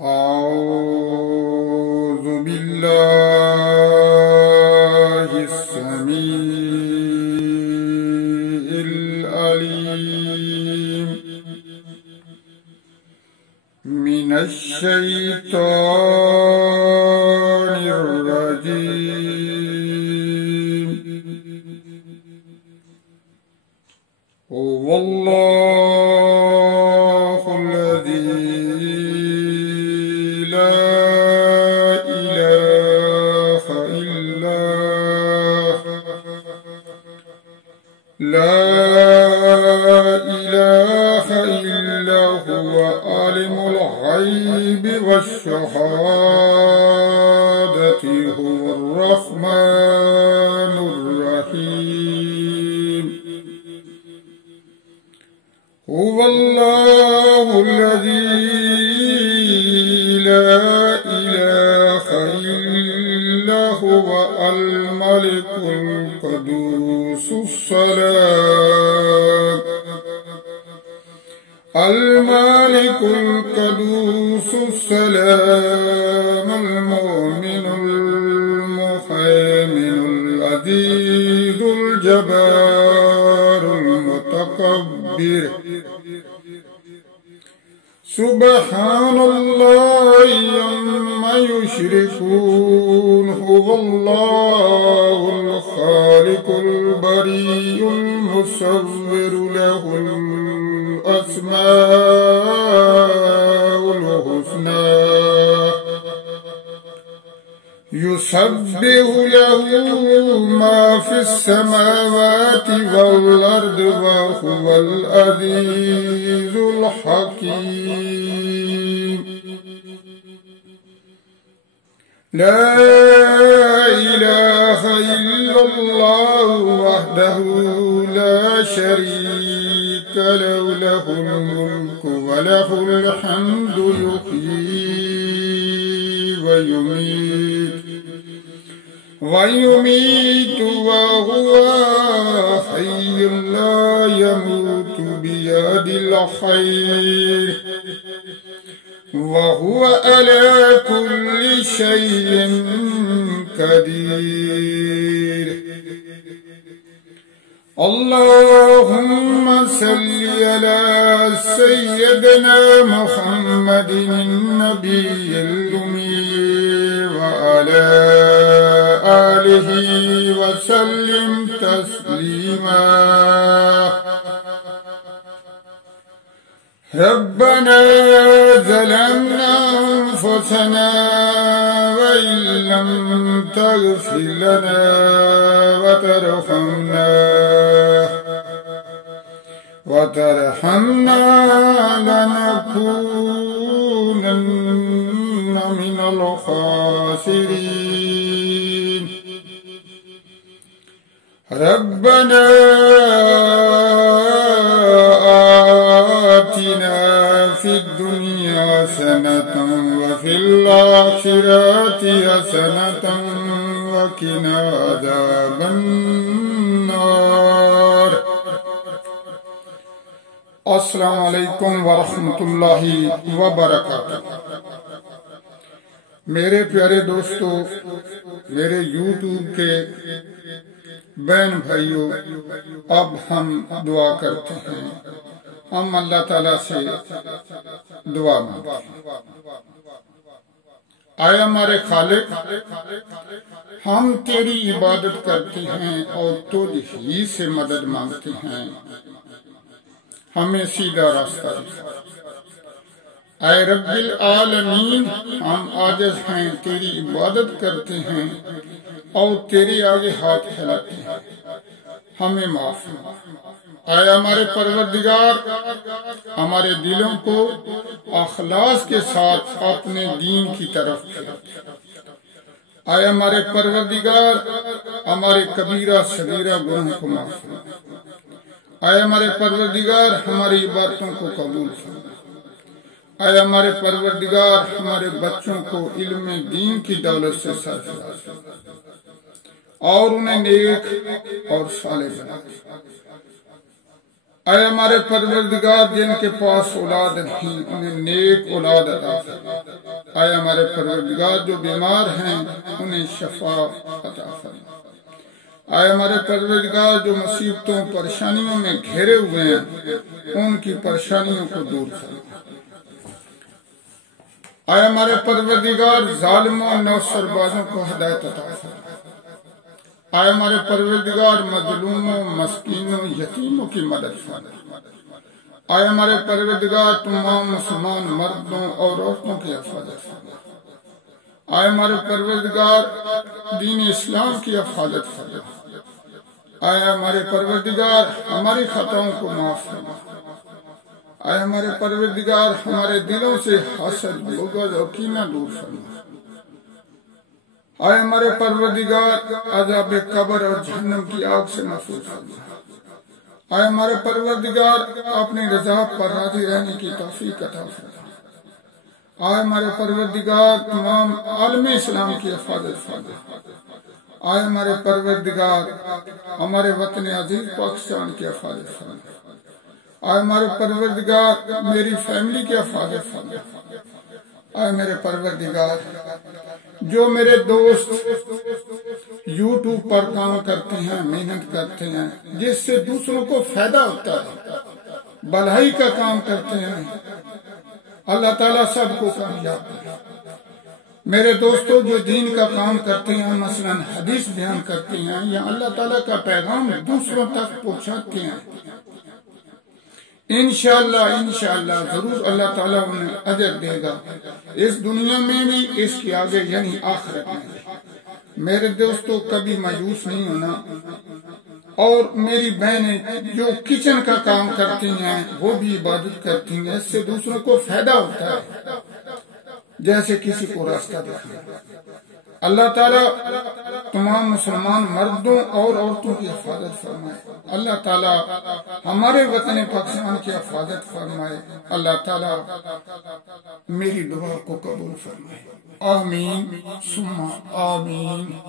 أعوذ بالله السميع العليم من الشيطان الرجيم. هو الله الذي لا إله إلا هو عالم الغيب والشهادة هو الرحمن الرحيم. هو الله الذي لا إله إلا هو الملك القدوس السلام الملك القدوس السلام المؤمن المهيمن العزيز الجبار المتكبر. سبحان الله عما يشركون. هو الله الخالق البريء المصور له الأسماء الحسنى. يسبح له ما في السماوات والأرض وهو العزيز الحكيم. لا إله إلا الله وحده لا شريك له له الملك وله الحمد يحيي ويميت وهو حي لا يموت بيد الخير وهو على كل شيء قدير. اللهم صل على سيدنا محمد النبي الأمي وعلى آله وسلم تسليما. ربنا ظلمنا أنفسنا وإن لم تغفر لنا وترحمنا لنكونن من الخاسرين. ربنا آتنا في الدنيا حسنة وفي الآخرة حسنة وقنا عذاب النار. السلام علیکم ورحمۃ اللہ وبرکاتہ. میرے پیارے دوستو، میرے یوٹیوب کے بہن بھائیوں، اب ہم دعا کرتے ہیں. ہم اللہ تعالیٰ سے دعا مانگتے ہیں. اے ہمارے خالق، ہم تیری عبادت کرتے ہیں اور تجھ ہی سے مدد مانگتے ہیں. ہمیں سیدھا راستہ دکھا. اے رب العالمین، ہم عاجز ہیں، تیری عبادت کرتے ہیں اور تیرے آگے ہاتھ پھیلاتے ہیں. ہمیں معاف فرما. اے ہمارے پروردگار، ہمارے دلوں کو اخلاص کے ساتھ اپنے دین کی طرف پھیرا. اے ہمارے پروردگار، ہمارے کبیرہ صغیرہ گناہوں کو معاف فرما. اے ہمارے پروردگار، ہماری عبادتوں کو قبول فرما. اے ہمارے پروردگار، ہمارے بچوں کو علم دین کی دولت سے سرفراز اور انہیں نیک اور صالح بنا. اے ہمارے پروردگار، جن کے پاس اولاد نہیں انہیں نیک اولاد عطا فرما. آئے ہمارے پروردگار جو بیمار ہیں انہیں شفا عطا فرما۔ آئے ہمارے پروردگار جو مصیبتوں پریشانیوں میں گھیرے ہوئے ہیں ان کی پریشانیوں کو دور فرما۔ آئے ہمارے پروردگار ظالموں اور نوسر بازوں کو ہدایت عطا فرما۔ آئے ہمارے پروردگار مظلوموں مسکینوں یتیموں کی مدد فرما۔ آئے ہمارے پروردگار تمام مسلمان مردوں اور عورتوں کی حفاظت فرما۔ آئے ہمارے پروردگار دین اسلام کی حفاظت فرما۔ آئے ہمارے پروردگار ہماری خطاؤں کو معاف فرما۔ آئے ہمارے پروردگار ہمارے دلوں سے حسد بغض اور کینہ دور فرما۔ آئے ہمارے پروردگار عذاب قبر اور جہنم کی آگ سے محفوظ فرما۔ آئے ہمارے پروردگار اپنی رضا پر راضی رہنے کی توفیق عطا فرما۔ آئے ہمارے پروردگار تمام عالم اسلام کی حفاظت فرما۔ آئے ہمارے پروردگار ہمارے وطن عزیز پاکستان کی حفاظت فرما۔ آئے ہمارے پروردگار میری فیملی کی حفاظت فرما۔ آئے میرے پروردگار جو میرے دوست یوٹیوب پر کام کرتے ہیں محنت کرتے ہیں جس سے دوسروں کو فائدہ ہوتا ہے بھلائی کا کام کرتے ہیں اللہ تعالیٰ سب کو کامیاب کرے۔ میرے دوستوں جو دین کا کام کرتے ہیں مثلا حدیث بیان کرتے ہیں یا اللہ تعالیٰ کا پیغام دوسروں تک پہنچاتے ہیں انشاءاللہ ضرور اللہ تعالیٰ انہیں اجر دے گا اس دنیا میں بھی اس کے آگے یعنی آخرت میں بھی۔ میرے دوستوں کبھی مایوس نہیں ہونا۔ اور میری بہنیں جو کچن کا کام کرتی ہیں وہ بھی عبادت کرتی ہیں اس سے دوسروں کو فائدہ ہوتا ہے جیسے کسی کو راستہ دکھانا۔ اللہ تعالیٰ تمام مسلمان مردوں اور عورتوں کی حفاظت فرمائے۔ اللہ تعالیٰ ہمارے وطن پاکستان کی حفاظت فرمائے۔ اللہ تعالیٰ میری دعا کو قبول فرمائے۔ آمین ثم آمین۔